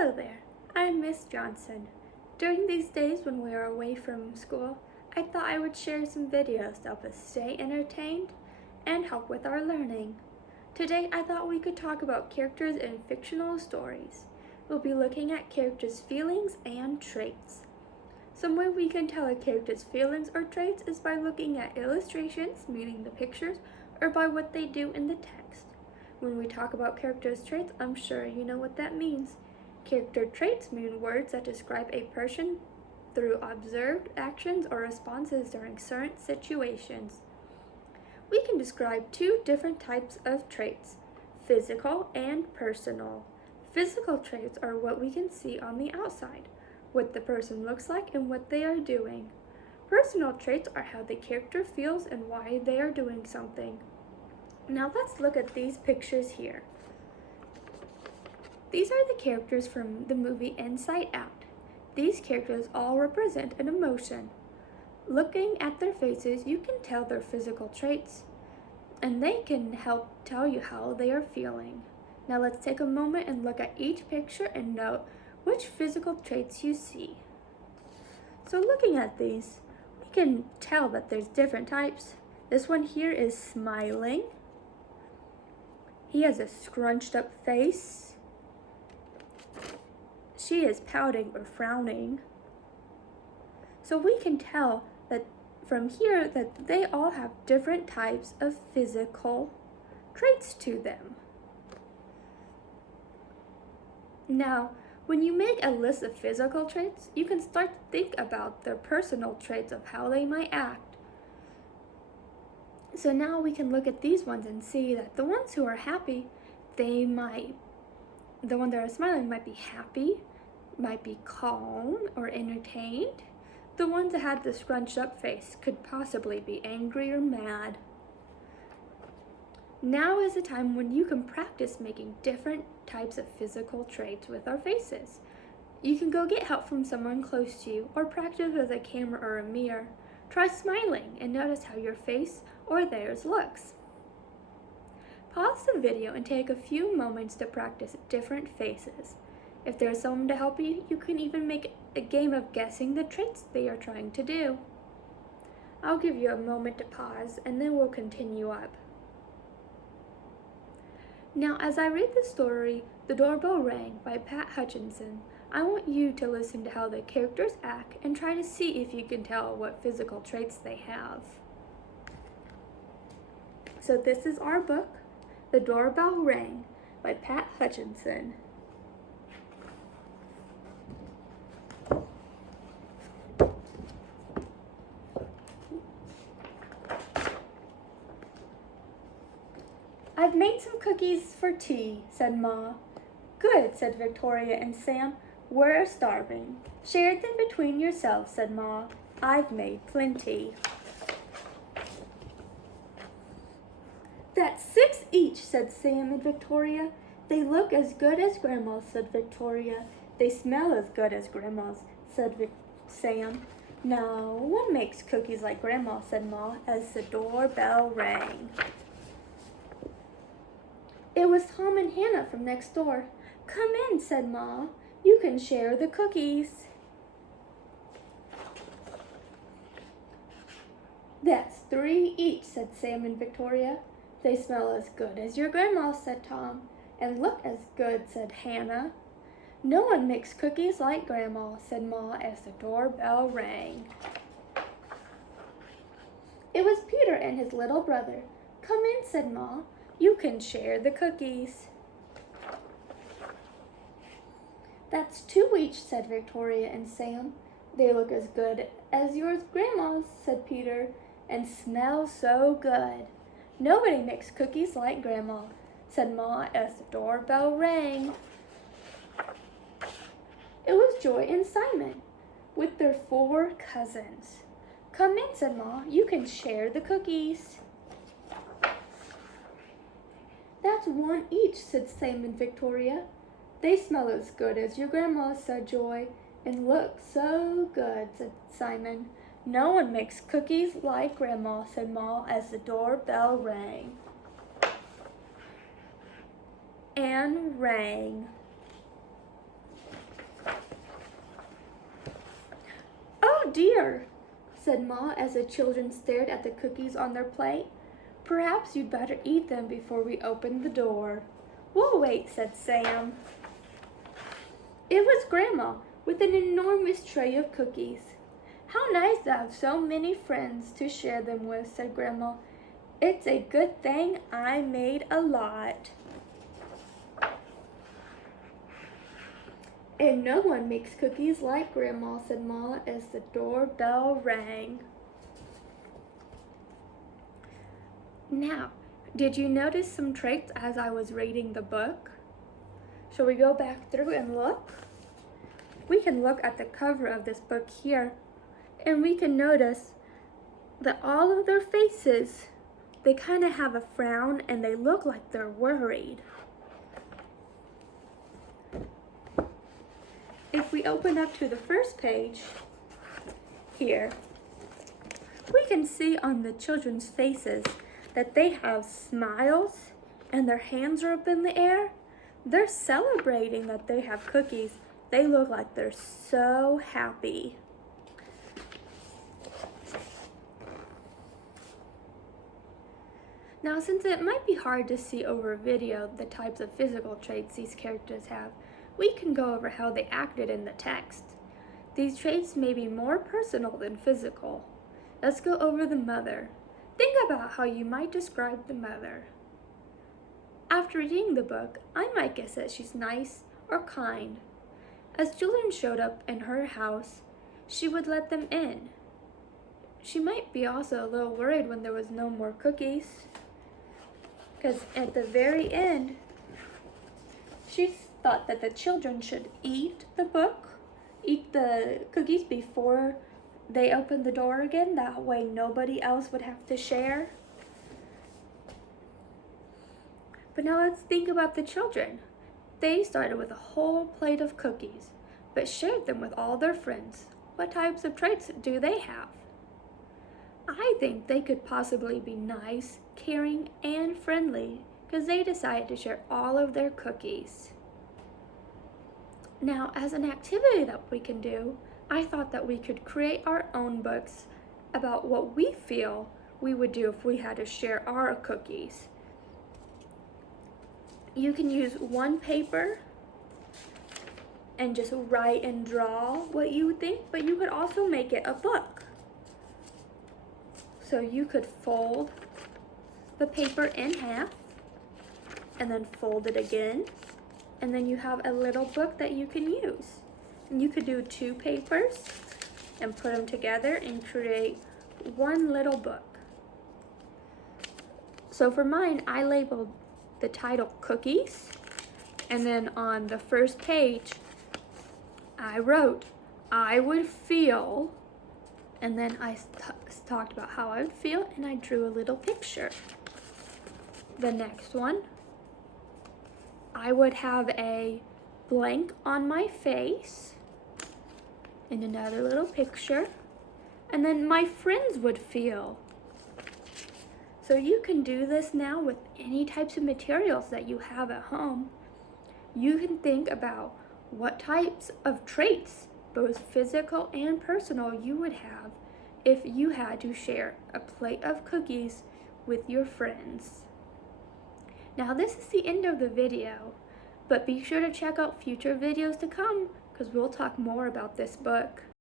Hello there, I'm Miss Johnson. During these days when we are away from school, I thought I would share some videos to help us stay entertained and help with our learning. Today I thought we could talk about characters in fictional stories. We'll be looking at characters' feelings and traits. Some way we can tell a character's feelings or traits is by looking at illustrations, meaning the pictures, or by what they do in the text. When we talk about characters' traits, I'm sure you know what that means. Character traits mean words that describe a person through observed actions or responses during certain situations. We can describe two different types of traits, physical and personal. Physical traits are what we can see on the outside, what the person looks like and what they are doing. Personal traits are how the character feels and why they are doing something. Now let's look at these pictures here. These are the characters from the movie Inside Out. These characters all represent an emotion. Looking at their faces, you can tell their physical traits, and they can help tell you how they are feeling. Now let's take a moment and look at each picture and note which physical traits you see. So looking at these, we can tell that there's different types. This one here is smiling. He has a scrunched up face. She is pouting or frowning. So we can tell that from here that they all have different types of physical traits to them. Now, when you make a list of physical traits, you can start to think about their personal traits of how they might act. So now we can look at these ones and see that the ones who are happy, the one that are smiling might be happy, might be calm or entertained. The ones that had the scrunched up face could possibly be angry or mad. Now is the time when you can practice making different types of physical traits with our faces. You can go get help from someone close to you or practice with a camera or a mirror. Try smiling and notice how your face or theirs looks. Pause the video and take a few moments to practice different faces. If there's someone to help you, you can even make a game of guessing the traits they are trying to do. I'll give you a moment to pause and then we'll continue up. Now, as I read the story, The Doorbell Rang by Hutchins, I want you to listen to how the characters act and try to see if you can tell what physical traits they have. So this is our book, The Doorbell Rang by Hutchins. I've made some cookies for tea, said Ma. Good, said Victoria and Sam. We're starving. Share them between yourselves, said Ma. I've made plenty. That's 6 each, said Sam and Victoria. They look as good as Grandma's, said Victoria. They smell as good as Grandma's, said Sam. No one makes cookies like Grandma, said Ma, as the doorbell rang. It was Tom and Hannah from next door. Come in, said Ma. You can share the cookies. That's 3 each, said Sam and Victoria. They smell as good as your grandma, said Tom. And look as good, said Hannah. No one makes cookies like Grandma, said Ma as the doorbell rang. It was Peter and his little brother. Come in, said Ma. You can share the cookies. That's 2 each, said Victoria and Sam. They look as good as yours grandma's, said Peter, and smell so good. Nobody makes cookies like Grandma, said Ma as the doorbell rang. It was Joy and Simon with their 4 cousins. Come in, said Ma. You can share the cookies. That's 1 each, said Sam and Victoria. They smell as good as your grandma, said Joy, and look so good, said Simon. No one makes cookies like Grandma, said Ma as the doorbell rang. And rang. "Oh dear," said Ma as the children stared at the cookies on their plate. "Perhaps you'd better eat them before we open the door." "We'll wait," said Sam. It was Grandma, with an enormous tray of cookies. "How nice to have so many friends to share them with," said Grandma. "It's a good thing I made a lot." "And no one makes cookies like Grandma," said Ma as the doorbell rang. Now, did you notice some traits as I was reading the book? Shall we go back through and look? We can look at the cover of this book here, and we can notice that all of their faces, they kind of have a frown and they look like they're worried. If we open up to the first page here, we can see on the children's faces that they have smiles and their hands are up in the air. They're celebrating that they have cookies. They look like they're so happy. Now, since it might be hard to see over video the types of physical traits these characters have, we can go over how they acted in the text. These traits may be more personal than physical. Let's go over the mother. Think about how you might describe the mother. After reading the book, I might guess that she's nice or kind. As children showed up in her house, she would let them in. She might be also a little worried when there was no more cookies, because at the very end, she thought that the children should eat the cookies before they opened the door again. That way nobody else would have to share. But now let's think about the children. They started with a whole plate of cookies, but shared them with all their friends. What types of traits do they have? I think they could possibly be nice, caring, and friendly because they decided to share all of their cookies. Now, as an activity that we can do, I thought that we could create our own books about what we feel we would do if we had to share our cookies. You can use one paper and just write and draw what you think, but you could also make it a book. So you could fold the paper in half and then fold it again, and then you have a little book that you can use. And you could do two papers and put them together and create one little book. So for mine, I labeled the title Cookies, and then on the first page, I wrote, I would feel, and then I talked about how I would feel, and I drew a little picture. The next one, I would have a blank on my face, and another little picture, and then my friends would feel. So you can do this now with any types of materials that you have at home. You can think about what types of traits, both physical and personal, you would have if you had to share a plate of cookies with your friends. Now this is the end of the video, but be sure to check out future videos to come because we'll talk more about this book.